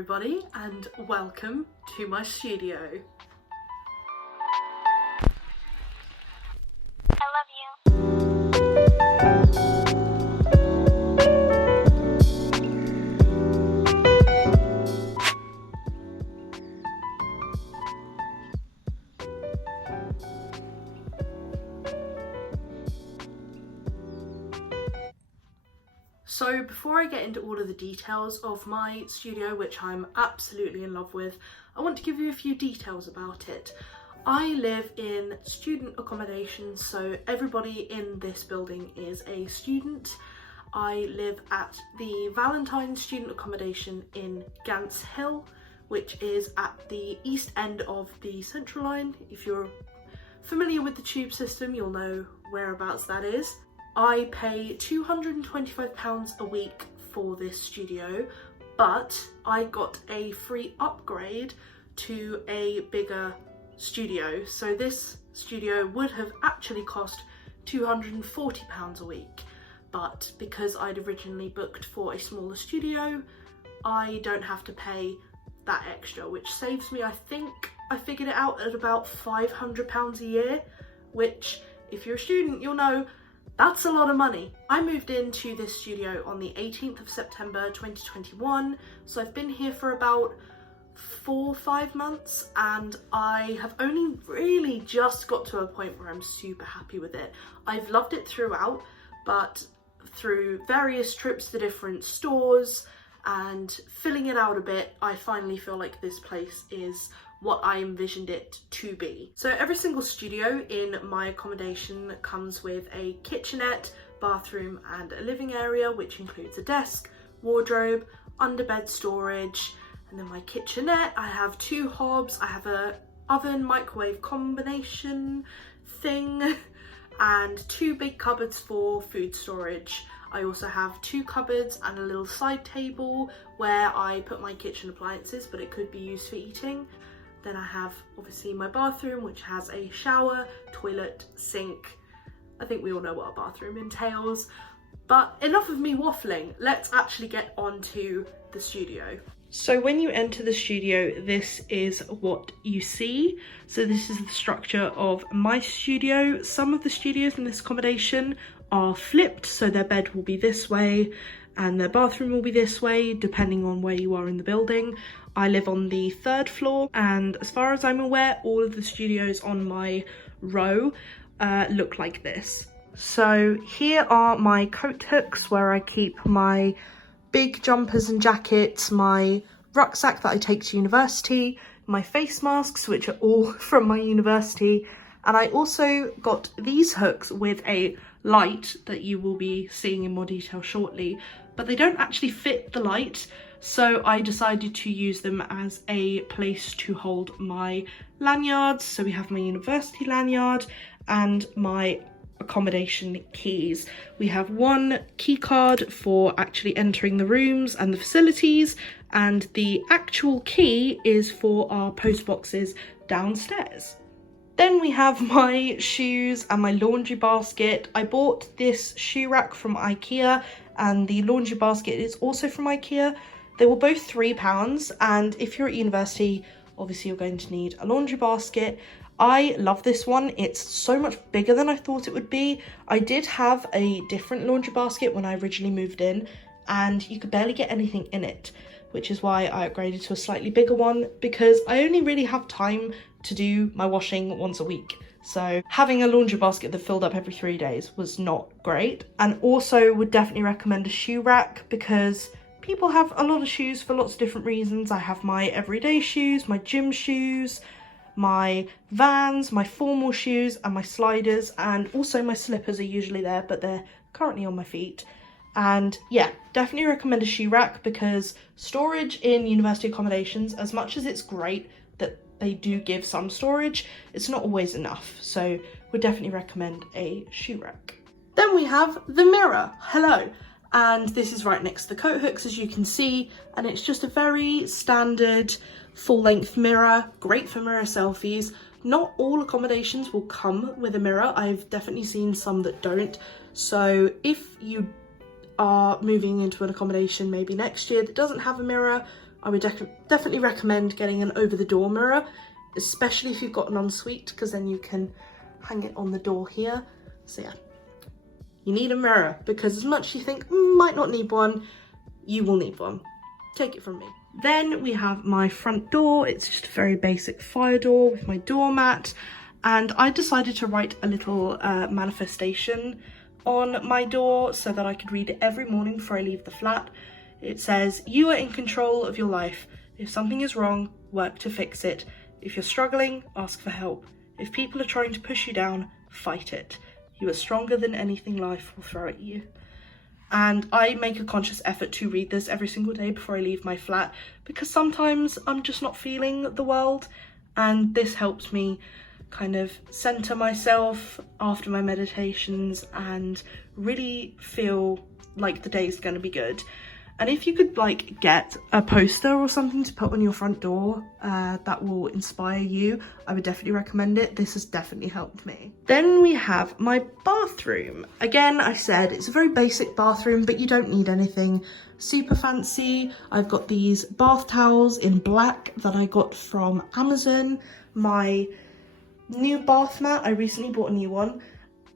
everybody, and welcome to my studio. I love you. So before I get into all of the details of my studio, which I'm absolutely in love with, I want to give you a few details about it. I live in student accommodation, so everybody in this building is a student. I live at the Valentine student accommodation in Gants Hill, which is at the east end of the Central Line. If you're familiar with the tube system, you'll know whereabouts that is. I pay £225 a week for this studio, but I got a free upgrade to a bigger studio. So this studio would have actually cost £240 a week, but because I'd originally booked for a smaller studio, I don't have to pay that extra, which saves me, I think I figured it out at about £500 a year, which if you're a student, you'll know that's a lot of money. I moved into this studio on the 18th of September 2021, so I've been here for about 4 or 5 months, and I have only really just got to a point where I'm super happy with it. I've loved it throughout, but through various trips to different stores and filling it out a bit, I finally feel like this place is what I envisioned it to be. So every single studio in my accommodation comes with a kitchenette, bathroom and a living area, which includes a desk, wardrobe, underbed storage, and then my kitchenette, I have 2 hobs, I have a oven microwave combination thing, and 2 big cupboards for food storage. I also have 2 cupboards and a little side table where I put my kitchen appliances, but it could be used for eating. Then I have obviously my bathroom, which has a shower, toilet, sink. I think we all know what a bathroom entails. But enough of me waffling, let's actually get on to the studio. So when you enter the studio, this is what you see. So this is the structure of my studio. Some of the studios in this accommodation are flipped, so their bed will be this way and their bathroom will be this way, depending on where you are in the building. I live on the 3rd floor, and as far as I'm aware, all of the studios on my row look like this. So here are my coat hooks where I keep my big jumpers and jackets, my rucksack that I take to university, my face masks, which are all from my university, and I also got these hooks with a light that you will be seeing in more detail shortly, but they don't actually fit the light, so I decided to use them as a place to hold my lanyards. So we have my university lanyard and my accommodation keys. We have 1 key card for actually entering the rooms and the facilities, and the actual key is for our post boxes downstairs. Then we have my shoes and my laundry basket. I bought this shoe rack from IKEA, and the laundry basket is also from IKEA. They were both £3, and if you're at university, obviously you're going to need a laundry basket. I love this one. It's so much bigger than I thought it would be. I did have a different laundry basket when I originally moved in, and you could barely get anything in it, which is why I upgraded to a slightly bigger one, because I only really have time to do my washing once a week. So having a laundry basket that filled up every 3 days was not great. And also would definitely recommend a shoe rack, because people have a lot of shoes for lots of different reasons. I have my everyday shoes, my gym shoes, my Vans, my formal shoes and my sliders, and also my slippers are usually there, but they're currently on my feet. And yeah, definitely recommend a shoe rack, because storage in university accommodations, as much as it's great that they do give some storage, it's not always enough. So would definitely recommend a shoe rack. Then we have the mirror. Hello. And this is right next to the coat hooks, as you can see, and it's just a very standard full-length mirror, great for mirror selfies. Not all accommodations will come with a mirror. I've definitely seen some that don't. So if you are moving into an accommodation maybe next year that doesn't have a mirror, I would definitely recommend getting an over-the-door mirror, especially if you've got an ensuite, because then you can hang it on the door here. So yeah, you need a mirror, because as much as you think might not need one, you will need one. Take it from me. Then we have my front door. It's just a very basic fire door with my doormat, and I decided to write a little manifestation on my door so that I could read it every morning before I leave the flat. It says, "You are in control of your life. If something is wrong, work to fix it. If you're struggling, ask for help. If people are trying to push you down, fight it. You are stronger than anything life will throw at you." And I make a conscious effort to read this every single day before I leave my flat, because sometimes I'm just not feeling the world, and this helps me kind of center myself after my meditations and really feel like the day's going to be good. And if you could like get a poster or something to put on your front door that will inspire you, I would definitely recommend it. This has definitely helped me. Then we have my bathroom. Again, I said it's a very basic bathroom, but you don't need anything super fancy. I've got these bath towels in black that I got from Amazon. My new bath mat, I recently bought a new one.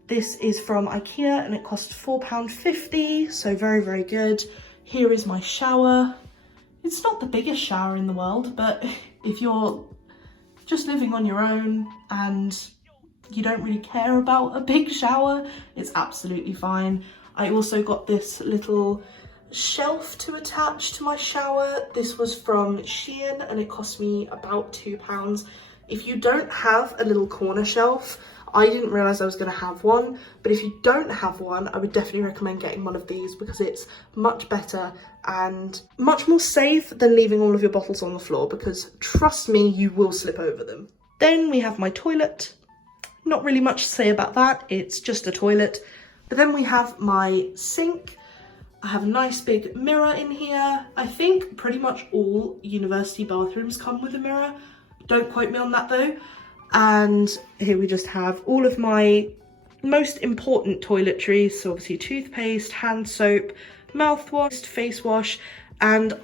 This is from IKEA and it cost £4.50, so very, very good. Here is my shower. It's not the biggest shower in the world, but if you're just living on your own and you don't really care about a big shower, it's absolutely fine. I also got this little shelf to attach to my shower. This was from Shein and it cost me about £2. If you don't have a little corner shelf, I didn't realise I was going to have one, but if you don't have one, I would definitely recommend getting one of these because it's much better and much more safe than leaving all of your bottles on the floor, because trust me, you will slip over them. Then we have my toilet. Not really much to say about that, it's just a toilet. But then we have my sink. I have a nice big mirror in here. I think pretty much all university bathrooms come with a mirror. Don't quote me on that though. And here we just have all of my most important toiletries. So obviously toothpaste, hand soap, mouthwash, face wash. And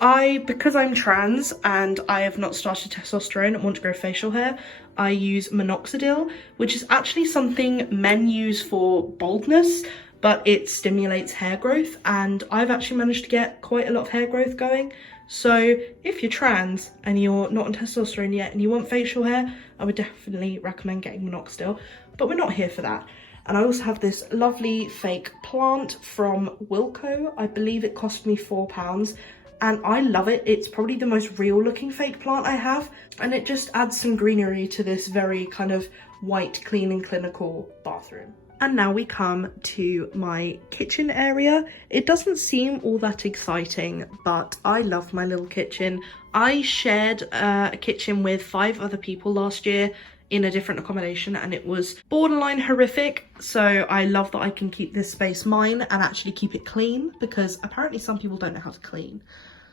because I'm trans and I have not started testosterone and want to grow facial hair, I use minoxidil, which is actually something men use for baldness, but it stimulates hair growth. And I've actually managed to get quite a lot of hair growth going. So if you're trans and you're not on testosterone yet and you want facial hair, I would definitely recommend getting minoxidil, but we're not here for that. And I also have this lovely fake plant from Wilko. I believe it cost me £4 and I love it. It's probably the most real looking fake plant I have, and it just adds some greenery to this very kind of white, clean and clinical bathroom. And now we come to my kitchen area. It doesn't seem all that exciting, but I love my little kitchen. I shared a kitchen with 5 other people last year in a different accommodation and it was borderline horrific. So I love that I can keep this space mine and actually keep it clean, because apparently some people don't know how to clean.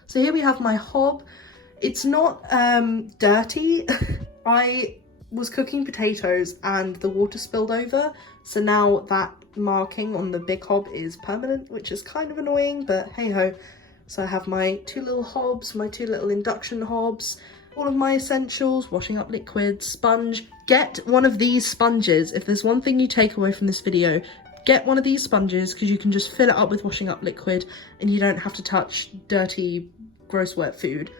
So here we have my hob. It's not dirty. I was cooking potatoes and the water spilled over, so now that marking on the big hob is permanent, which is kind of annoying, but hey ho. So I have my 2 little hobs, my 2 little induction hobs, all of my essentials, washing up liquid, sponge. Get one of these sponges. If there's one thing you take away from this video, get one of these sponges, because you can just fill it up with washing up liquid and you don't have to touch dirty, gross wet food.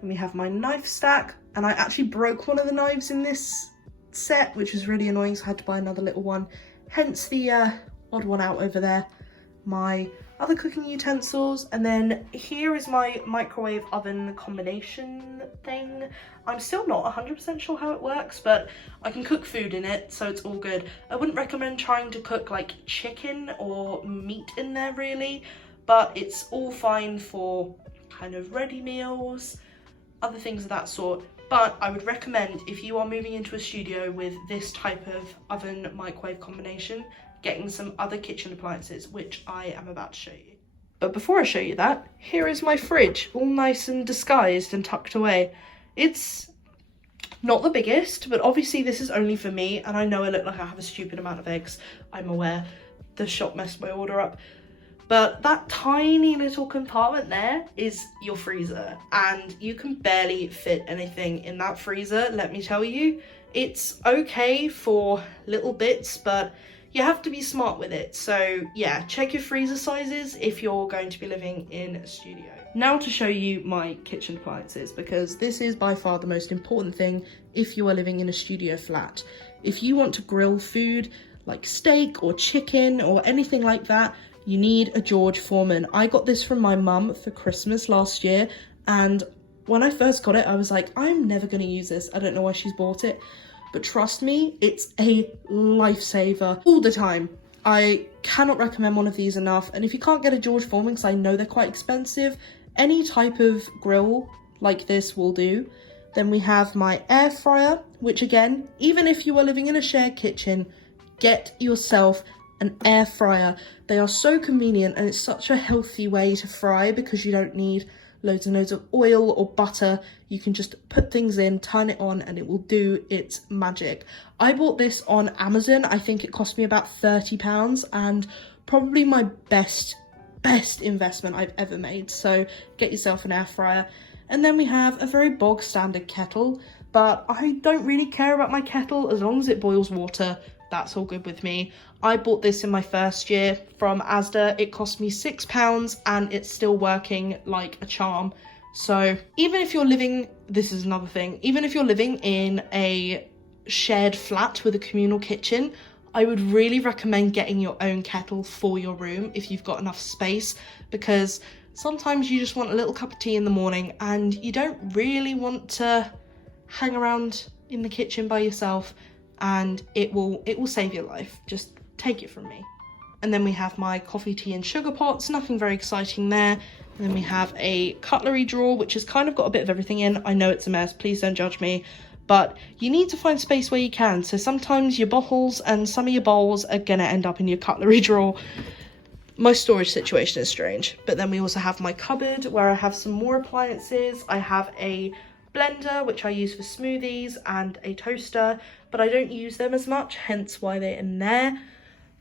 And we have my knife stack, and I actually broke one of the knives in this set, which was really annoying, so I had to buy another little one, hence the odd one out over there. My other cooking utensils, and then here is my microwave oven combination thing. I'm still not 100% sure how it works, but I can cook food in it, so it's all good. I wouldn't recommend trying to cook like chicken or meat in there really, but it's all fine for kind of ready meals, other things of that sort. But I would recommend, if you are moving into a studio with this type of oven microwave combination, getting some other kitchen appliances, which I am about to show you. But before I show you that, here is my fridge, all nice and disguised and tucked away. It's not the biggest, but obviously this is only for me, and I know I look like I have a stupid amount of eggs. I'm aware the shop messed my order up. But that tiny little compartment there is your freezer, and you can barely fit anything in that freezer, let me tell you. It's okay for little bits, but you have to be smart with it. So yeah, check your freezer sizes if you're going to be living in a studio. Now to show you my kitchen appliances, because this is by far the most important thing if you are living in a studio flat. If you want to grill food like steak or chicken or anything like that, you need a George Foreman. I got this from my mum for Christmas last year, and when I first got it, I was like, I'm never going to use this. I don't know why she's bought it. But trust me, it's a lifesaver all the time. I cannot recommend one of these enough. And if you can't get a George Foreman, because I know they're quite expensive, any type of grill like this will do. Then we have my air fryer, which again, even if you are living in a shared kitchen, get yourself an air fryer. They are so convenient, and it's such a healthy way to fry because you don't need loads and loads of oil or butter. You can just put things in, turn it on, and it will do its magic. I bought this on Amazon. I think it cost me about £30, and probably my best investment I've ever made. So get yourself an air fryer. And then we have a very bog standard kettle, but I don't really care about my kettle as long as it boils water. That's all good with me. I bought this in my first year from Asda. It cost me £6 and it's still working like a charm. So even if you're living, this is another thing, even if you're living in a shared flat with a communal kitchen, I would really recommend getting your own kettle for your room if you've got enough space, because sometimes you just want a little cup of tea in the morning and you don't really want to hang around in the kitchen by yourself, and it will save your life. Just take it from me. And then we have my coffee, tea and sugar pots, nothing very exciting there. And then we have a cutlery drawer, which has kind of got a bit of everything in. I know it's a mess, please don't judge me, but you need to find space where you can. So sometimes your bottles and some of your bowls are gonna end up in your cutlery drawer. My storage situation is strange. But then we also have my cupboard where I have some more appliances. I have a blender, which I use for smoothies, and a toaster, but I don't use them as much, hence why they're in there,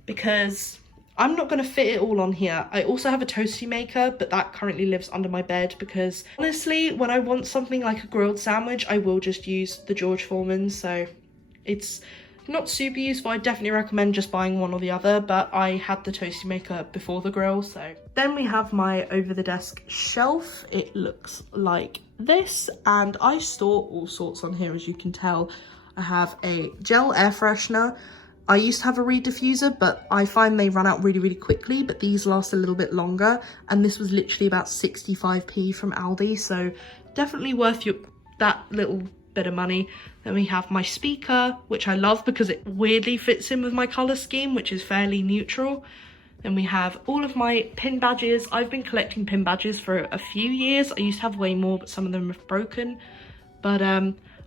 because I'm not going to fit it all on here. I also have a toasty maker, but that currently lives under my bed, because honestly, when I want something like a grilled sandwich, I will just use the George Foreman. So it's not super useful. I definitely recommend just buying one or the other, but I had the toasty maker before the grill. So then we have my over the desk shelf. It looks like this, and I store all sorts on here, as you can tell. I have a gel air freshener. I used to have a reed diffuser, but I find they run out really quickly, but these last a little bit longer, and this was literally about 65p from Aldi, so definitely worth that little bit of money. Then we have my speaker, which I love because it weirdly fits in with my colour scheme, which is fairly neutral. Then we have all of my pin badges. I've been collecting pin badges for a few years. I used to have way more, but some of them have broken. But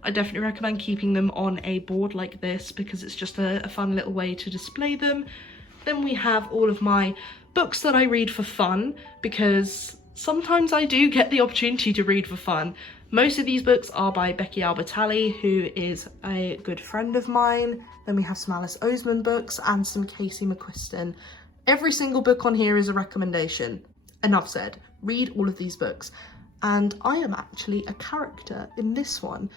I definitely recommend keeping them on a board like this because it's just a fun little way to display them. Then we have all of my books that I read for fun, because sometimes I do get the opportunity to read for fun. Most of these books are by Becky Albertalli, who is a good friend of mine. Then we have some Alice Oseman books and some Casey McQuiston. Every single book on here is a recommendation. Enough said. Read all of these books. And I am actually a character in this one.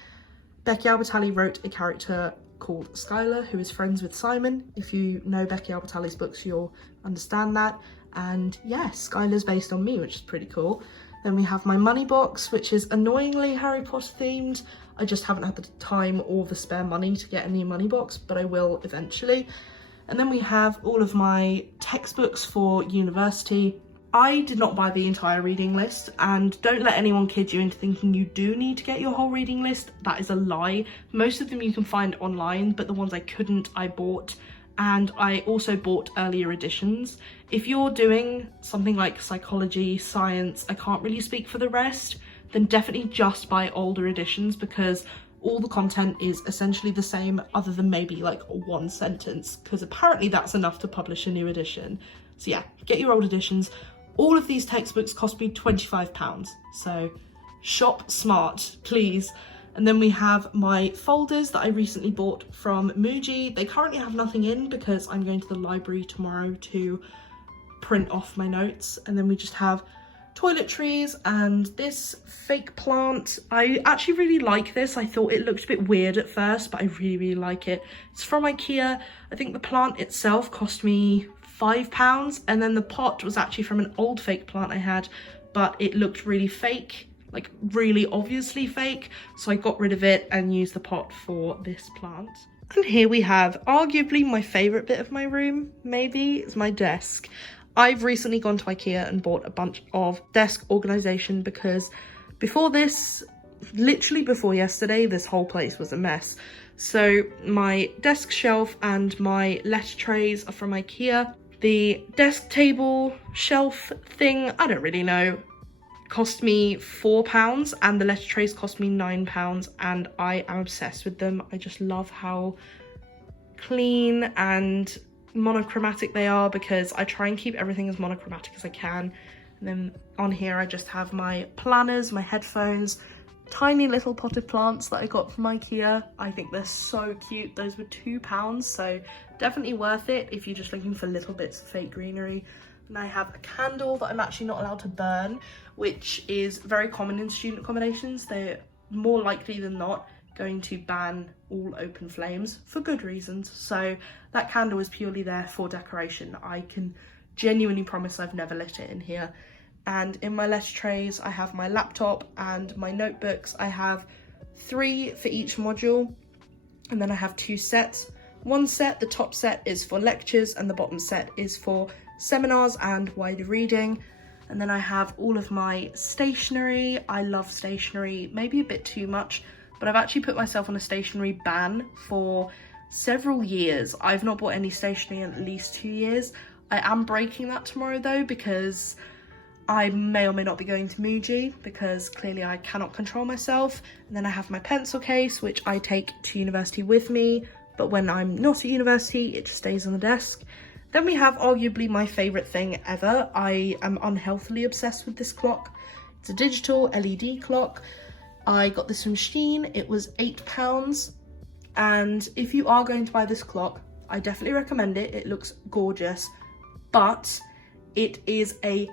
Becky Albertalli wrote a character called Skylar, who is friends with Simon. If you know Becky Albertalli's books, you'll understand that. And yes, Skylar's based on me, which is pretty cool. Then we have my money box, which is annoyingly Harry Potter themed. I just haven't had the time or the spare money to get a new money box, but I will eventually. And then we have all of my textbooks for university. I did not buy the entire reading list, and don't let anyone kid you into thinking you do need to get your whole reading list. That is a lie. Most of them you can find online, but the ones I couldn't, I bought. And I also bought earlier editions. If you're doing something like psychology, science, I can't really speak for the rest, then definitely just buy older editions, because all the content is essentially the same other than maybe like one sentence, because apparently that's enough to publish a new edition. So yeah, get your old editions. All of these textbooks cost me £25, so shop smart, please. And then we have my folders that I recently bought from Muji. They currently have nothing in because I'm going to the library tomorrow to print off my notes. And then we just have toiletries and this fake plant. I actually really like this. I thought it looked a bit weird at first, but I really like it. It's from IKEA. I think the plant itself cost me £5, and then the pot was actually from an old fake plant I had, but it looked really fake, like really obviously fake, so I got rid of it and used the pot for this plant. And here we have arguably my favourite bit of my room, maybe, it's my desk. I've recently gone to IKEA and bought a bunch of desk organisation because before this, literally before yesterday, this whole place was a mess. So my desk shelf and my letter trays are from IKEA. The desk table shelf thing, I don't really know, cost me £4 and the letter trays cost me £9, and I am obsessed with them. I just love how clean and monochromatic they are, because I try and keep everything as monochromatic as I can. And then on here I just have my planners, my headphones, tiny little potted plants that I got from IKEA. I think they're so cute. Those were £2, so definitely worth it if you're just looking for little bits of fake greenery. And I have a candle that I'm actually not allowed to burn, which is very common in student accommodations. They're more likely than not going to ban all open flames for good reasons. So that candle is purely there for decoration. I can genuinely promise I've never lit it in here. And in my letter trays, I have my laptop and my notebooks. I have 3 for each module, and then I have 2 sets. One set, the top set, is for lectures, and the bottom set is for seminars and wider reading. And then I have all of my stationery. I love stationery, maybe a bit too much, but I've actually put myself on a stationery ban for several years. I've not bought any stationery in at least 2 years. I am breaking that tomorrow though, because I may or may not be going to Muji, because clearly I cannot control myself. And then I have my pencil case, which I take to university with me, but when I'm not at university, it just stays on the desk. Then we have arguably my favourite thing ever. I am unhealthily obsessed with this clock. It's a digital LED clock. I got this from Shein. It was £8. And if you are going to buy this clock, I definitely recommend it. It looks gorgeous, but it is a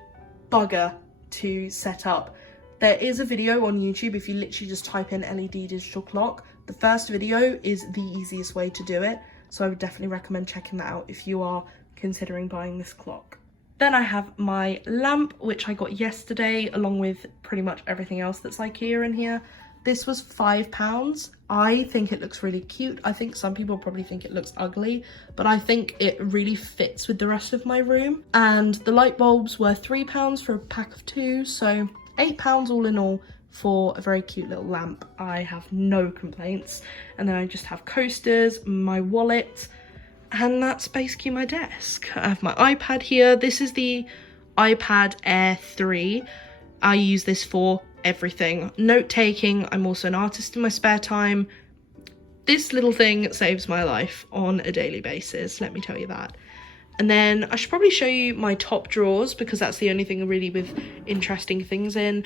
bugger to set up. There is a video on YouTube if you literally just type in LED digital clock. The first video is the easiest way to do it, so I would definitely recommend checking that out if you are considering buying this clock. Then I have my lamp, which I got yesterday, along with pretty much everything else that's IKEA in here. This was £5. I think it looks really cute. I think some people probably think it looks ugly, but I think it really fits with the rest of my room. And the light bulbs were £3 for a pack of 2, so £8 all in all for a very cute little lamp. I have no complaints. And then I just have coasters, my wallet, and that's basically my desk. I have my iPad here. This is the iPad Air 3. I use this for everything. Note taking. I'm also an artist in my spare time. This little thing saves my life on a daily basis, let me tell you that. And then I should probably show you my top drawers, because that's the only thing really with interesting things in.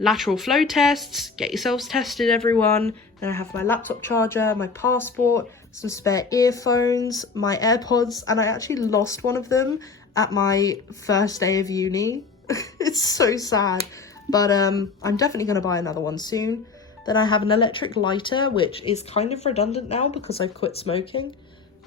Lateral flow tests, get yourselves tested everyone. Then I have my laptop charger, my passport, some spare earphones, my AirPods, and I actually lost one of them at my first day of uni. It's so sad, but I'm definitely going to buy another one soon. Then I have an electric lighter, which is kind of redundant now because I've quit smoking.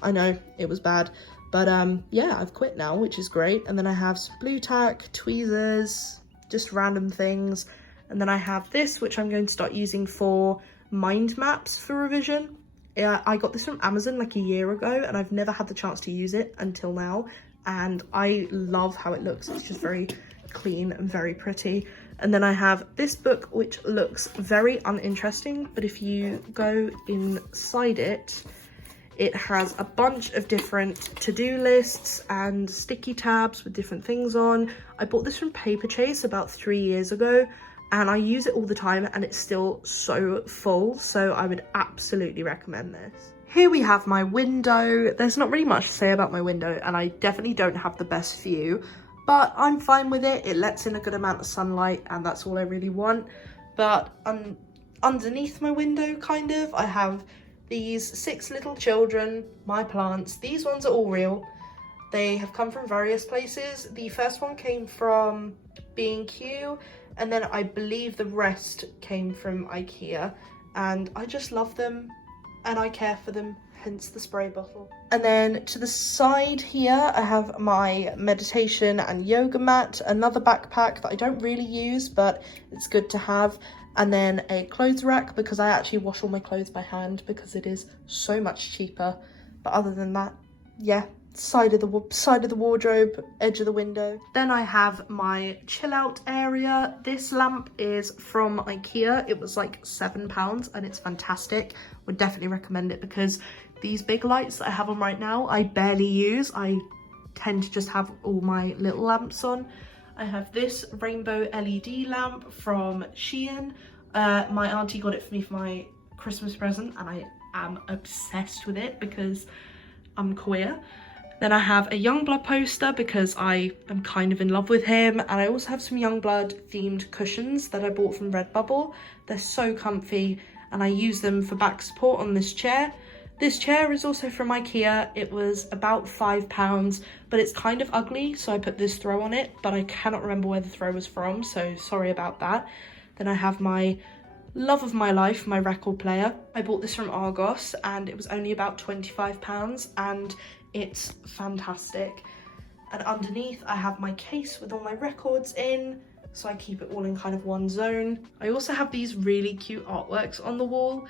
I know, it was bad, but yeah, I've quit now, which is great. And then I have some blue tack, tweezers, just random things. And then I have this, which I'm going to start using for mind maps for revision. I got this from Amazon like a year ago, and I've never had the chance to use it until now. And I love how it looks. It's just very clean and very pretty. And then I have this book, which looks very uninteresting, but if you go inside it, it has a bunch of different to-do lists and sticky tabs with different things on. I bought this from Paperchase about 3 years ago, and I use it all the time, and it's still so full, so I would absolutely recommend this. Here we have my window. There's not really much to say about my window, and I definitely don't have the best view, but I'm fine with it. It lets in a good amount of sunlight, and that's all I really want. But underneath my window, kind of, I have these 6 little children, my plants. These ones are all real. They have come from various places. The first one came from B&Q, and then I believe the rest came from IKEA, and I just love them and I care for them, hence the spray bottle. And then to the side here I have my meditation and yoga mat, another backpack that I don't really use but it's good to have, and then a clothes rack because I actually wash all my clothes by hand because it is so much cheaper. But other than that, yeah, side of the wardrobe, edge of the window. Then I have my chill out area. This lamp is from IKEA. It was like £7 and it's fantastic. Would definitely recommend it because these big lights that I have on right now I barely use. I tend to just have all my little lamps on. I have this rainbow LED lamp from Shein. My auntie got it for me for my Christmas present and I am obsessed with it because I'm queer. Then I have a Youngblood poster because I am kind of in love with him, and I also have some Youngblood themed cushions that I bought from Redbubble. They're so comfy and I use them for back support on this chair. This chair is also from IKEA. It was about £5, but it's kind of ugly, so I put this throw on it, but I cannot remember where the throw was from, so sorry about that. Then I have my love of my life, my record player. I bought this from Argos and it was only about £25 and it's fantastic. And underneath I have my case with all my records in, so I keep it all in kind of one zone. I also have these really cute artworks on the wall.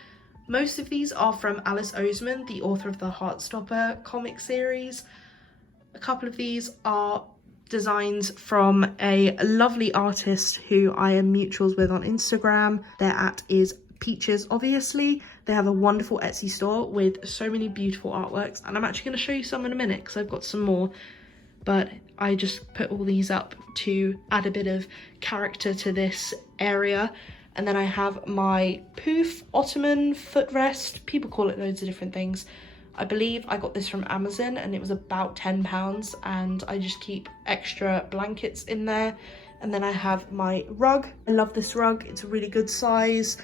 Most of these are from Alice Oseman, the author of the Heartstopper comic series. A couple of these are designs from a lovely artist who I am mutuals with on Instagram. Their @ is Peaches, obviously. They have a wonderful Etsy store with so many beautiful artworks, and I'm actually going to show you some in a minute because I've got some more, but I just put all these up to add a bit of character to this area. And then I have my poof ottoman footrest. People call it loads of different things. I believe I got this from Amazon and it was about £10, and I just keep extra blankets in there. And then I have my rug. I love this rug, it's a really good size.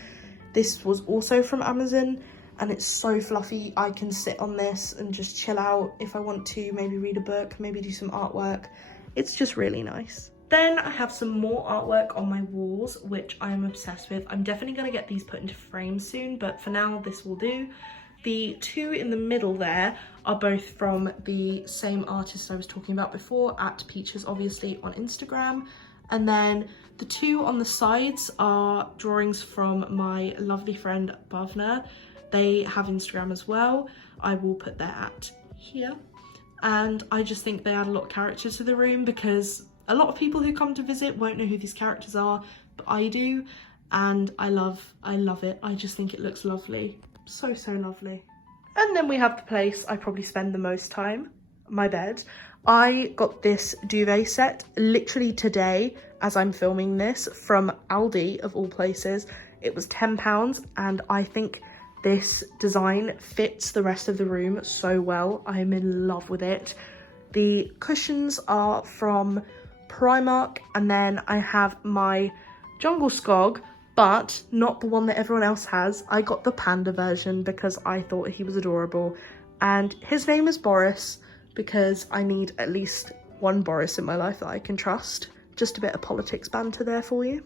This was also from Amazon and it's so fluffy. I can sit on this and just chill out if I want to, maybe read a book, maybe do some artwork. It's just really nice. Then I have some more artwork on my walls, which I am obsessed with. I'm definitely going to get these put into frames soon, but for now this will do. The two in the middle there are both from the same artist I was talking about before, @Peaches obviously on Instagram. And then the two on the sides are drawings from my lovely friend Bhavna. They have Instagram as well. I will put their @ here. And I just think they add a lot of character to the room because a lot of people who come to visit won't know who these characters are, but I do, and I love it. I just think it looks lovely. So lovely. And then we have the place I probably spend the most time, my bed. I got this duvet set literally today as I'm filming this from Aldi of all places. It was £10 and I think this design fits the rest of the room so well. I'm in love with it. The cushions are from Primark, and then I have my Jungle Skog, but not the one that everyone else has. I got the panda version because I thought he was adorable, and his name is Boris because I need at least one Boris in my life that I can trust. Just a bit of politics banter there for you.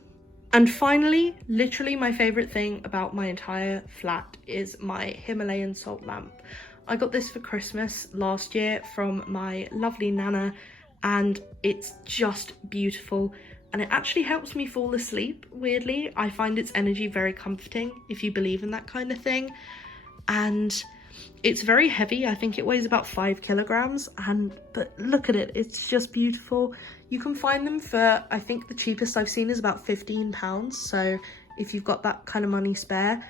And finally, literally my favourite thing about my entire flat is my Himalayan salt lamp. I got this for Christmas last year from my lovely Nana, and it's just beautiful, and it actually helps me fall asleep, weirdly. I find its energy very comforting if you believe in that kind of thing, and it's very heavy. I think it weighs about 5 kilograms, but look at it, it's just beautiful. You can find them for, I think the cheapest I've seen is about £15, so if you've got that kind of money spare,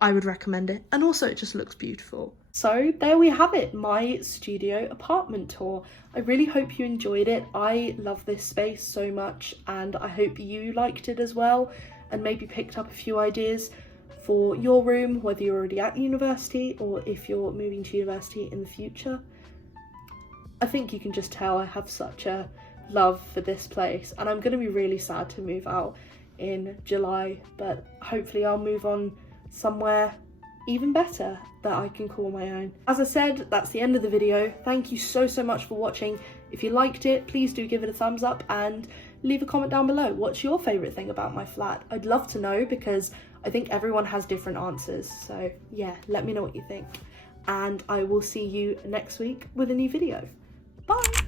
I would recommend it. And also it just looks beautiful. So there we have it, my studio apartment tour. I really hope you enjoyed it. I love this space so much, and I hope you liked it as well and maybe picked up a few ideas for your room, whether you're already at university or if you're moving to university in the future. I think you can just tell I have such a love for this place, and I'm going to be really sad to move out in July, but hopefully I'll move on somewhere even better that I can call my own. As I said, that's the end of the video. Thank you so much for watching. If you liked it, please do give it a thumbs up and leave a comment down below. What's your favourite thing about my flat? I'd love to know because I think everyone has different answers. So yeah, let me know what you think. And I will see you next week with a new video. Bye!